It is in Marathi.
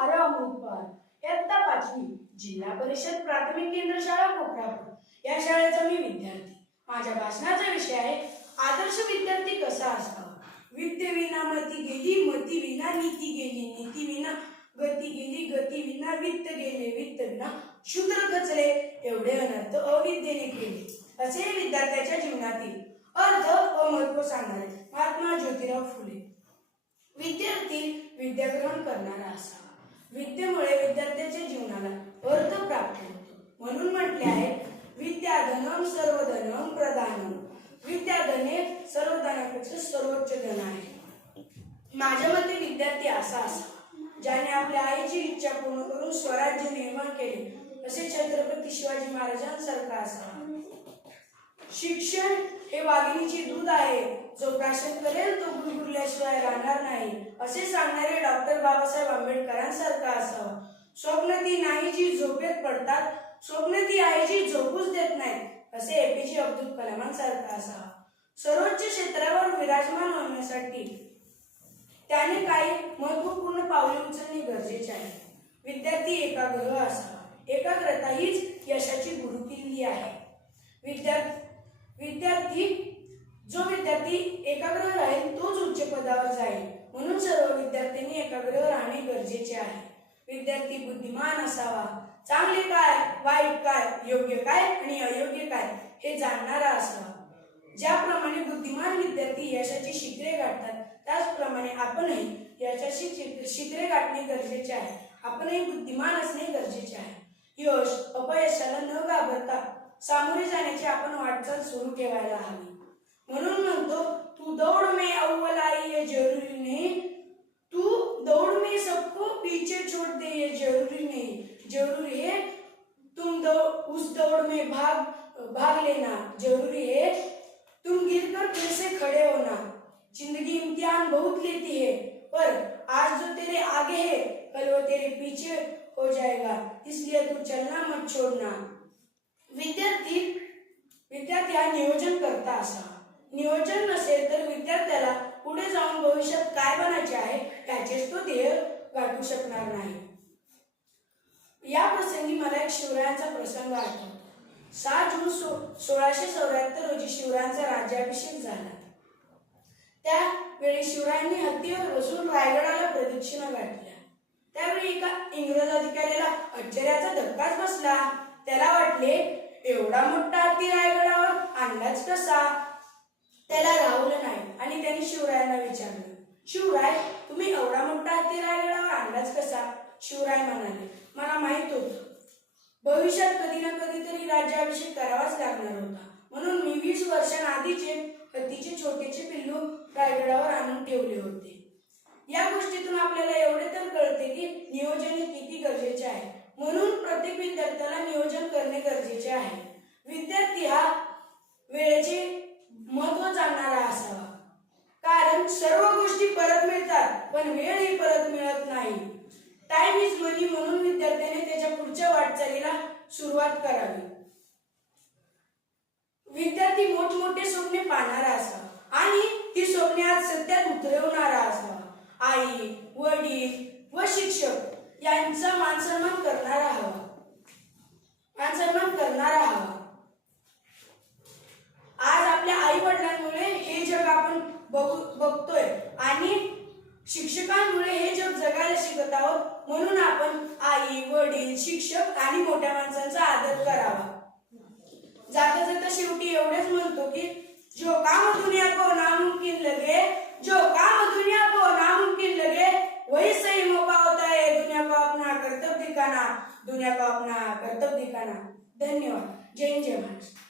आरव अमृतपाल, इयत्ता 5वी, जिल्हा परिषद प्राथमिक केंद्र शाळा कोकरापूर या शाळेचा मी विद्यार्थी. माझ्या भाषणाचा विषय आहे आदर्श विद्यार्थी कसा असावा. विद्ये विना मती गेली, मती विना नीती गेली, नीती विना गती गेली, गती विना वित्त गेले, वित्त विना शूद्र खचले, एवढे अनर्थ अविद्येने केले. असे विद्यार्थ्याच्या जीवनातील अर्थ व महत्त्व सांगणारे महात्मा ज्योतिराव फुले. विद्यार्थी विद्या ग्रहण करणारा असावा. विद्येमुळे विद्यार्थ्याच्या जीवनाला अर्थ प्राप्त होतो. म्हणून म्हटले आहे विद्याधनम सर्वधनम प्रधानम. विद्याधन हे सर्व धनापेक्षा सर्वोच्च धन आहे. माझ्या मते विद्यार्थी असा असावा ज्याने आपल्या आईची इच्छा पूर्ण करून स्वराज्य निर्माण केले, असे छत्रपती शिवाजी महाराजांसारखा असावा. शिक्षण हे वाघिणीचे दूध आहे, जो प्राशन करेल तो गुरगुरल्याशिवाय राहणार नाही, असे सांगणारे डॉक्टर बाबासाहेब आंबेडकरांसारखा असावा. स्वप्न ती नाही जी झोपेत पडतात, स्वप्न ती आहे जी झोपूच देत नाही, असे एपीजे अब्दुल कलामांसारखा असावा. सर्वोच्च क्षेत्रावर विराजमान होण्यासाठी त्याने काही महत्त्वपूर्ण पावले उचलणे गरजेचे आहे. विद्यार्थी एकाग्र असावा. एकाग्रता हीच यशाची गुरुकिल्ली आहे. जो विद्यार्थी एकाग्र राहील तोच उच्च पदावर जाईल. म्हणून सर्व विद्यार्थ्यांनी एकाग्र राहणे गरजेचे आहे. विद्यार्थी बुद्धिमान असावा. चांगले काय, वाईट काय, योग्य काय आणि अयोग्य काय हे जाणणारा असावा. ज्याप्रमाणे बुद्धिमान विद्यार्थी यशाची शिखरे गाठतात, त्याचप्रमाणे आपणही यशाची शिखरे गाठणे गरजेचे आहे. आपणही बुद्धिमान असणे गरजेचे आहे. यश अपयशाला न घाबरता सामोरे जाण्याची आपण वाटचाल सुरू ठेवायला हवी. म्हणून म्हणतो तू दौड़ में अव्वल आई ये जरूरी नहीं, तू दौड़ में सबको पीछे छोड़ दे ये जरूरी नहीं, जरूरी है तुम उस दौड़ में भाग लेना, जरूरी है तुम गिरकर फिर से खड़े होना. जिंदगी इम्तिहान बहुत लेती है, पर आज जो तेरे आगे है कल वो तेरे पीछे हो जाएगा, इसलिए तू चलना मत छोड़ना. विद्यार्थी हा नियोजन करता असावा. नियोजन नसेल तर विद्यार्थ्याला पुढे जाऊन भविष्यात काय बनायचे आहे याचेच तो ध्येय गाठू शकणार नाही. या प्रसंगी मला एक शिवरायांचा प्रसंग आठवतो. 6 जून 1674 रोजी शिवरायांचा राज्याभिषेक झाला. त्यावेळी शिवरायांनी हत्तीवर बसून रायगडाला प्रदक्षिणा गाठल्या. त्यावेळी एका इंग्रज अधिकाऱ्याला आश्चर्याचा धक्काच बसला. त्याला वाटले एवढा मोठा हत्ती रायगडावर आणलाच कसा. त्याला राहवलं नाही आणि त्यांनी शिवरायांना विचारलं, शिवराय तुम्ही एवढा मोठा हत्ती रायगडावर आणलाच कसा. शिवराय म्हणाले, मला माहित होतं भविष्यात कधी ना कधीतरी राज्याभिषेक करावाच लागणार होता, म्हणून मी 20 वर्षांआधीचे हत्तीचे छोटेचे पिल्लू रायगडावर आणून ठेवले होते. या गोष्टीतून आपल्याला एवढे तर कळते की नियोजन हे किती गरजेचे आहे. म्हणून प्रत्येक विद्यार्थ्याला नियोजन करणे गरजेचे आहे. विद्यार्थी हा वेळेचे महत्त्व जाणणारा असावा. कारण सर्व गोष्टी परत मिळतात पण वेळ ही परत मिळत नाही. टाइम इज मनी. म्हणून विद्यार्थ्याने त्याच्या पुढच्या वाटचालीला सुरुवात करावी. विद्यार्थी मोठमोठे स्वप्ने पाहणारा असावा आणि ती स्वप्ने आज सत्यात उतरवणारा असावा. आई, वडील व शिक्षक यांचा मानसन्मान करणारा हवा. आज आपल्या आई वडिलांमुळे हे जग आपण बघतोय आणि शिक्षकांमुळे हे जग जगायला शिकत आहोत. म्हणून आपण आई, वडील, शिक्षक आणि मोठ्या माणसांचा आदर करावा. जाता जाता शेवटी एवढेच म्हणतो की जो काम दुनिया को नामुमकिन लगे, जो काम दुनिया को नामुमकिन लगे वही सही मौका होता है दुनिया को अपना कर्तव्य दिखाना. धन्यवाद. जय हिंद, जय महाराष्ट्र.